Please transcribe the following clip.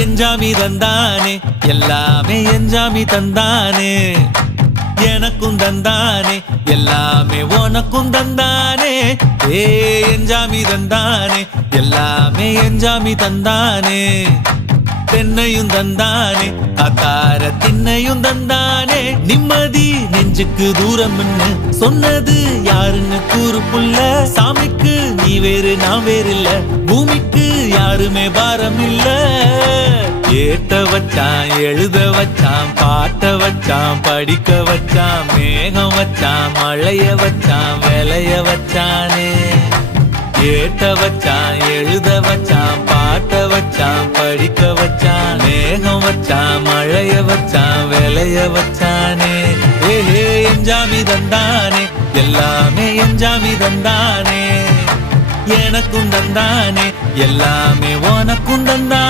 எஞ்சாமி தந்தானே எல்லாமே எஞ்சாமி தந்தானே எனக்கும் தந்தானே எல்லாமே உனக்கும் தந்தானே ஏ எஞ்சாமி தந்தானே எல்லாமே எஞ்சாமி தந்தானே தென்னையும் தந்தானே அத்தார திண்ணையும் தந்தானே நிம்மதி நெஞ்சுக்கு தூரம் சொன்னது யாருன்னு கூறு புள்ள சாமிக்கு நீ வேறு நான் வேறு இல்ல பூமிக்கு யாருமே பாரம் இல்ல ஏத்த வச்சான் எழுத வச்சான் பாட்ட வச்சான் படிக்க வச்சான் மேகம் வச்சான் மழைய வச்சான் விளைய வச்சானே ஏத்த வச்சான் எழுத வச்சான் பாட்ட வச்சான் படிக்க வச்சான் மேகம் வச்சான் மழைய வச்சான் விளைய வச்சானே ஏஹே எஞ்சாமி தந்தானே எல்லாமே எஞ்சாமி தந்தானே எனக்கும் தந்தானே எல்லாமே உனக்கும் தந்தானே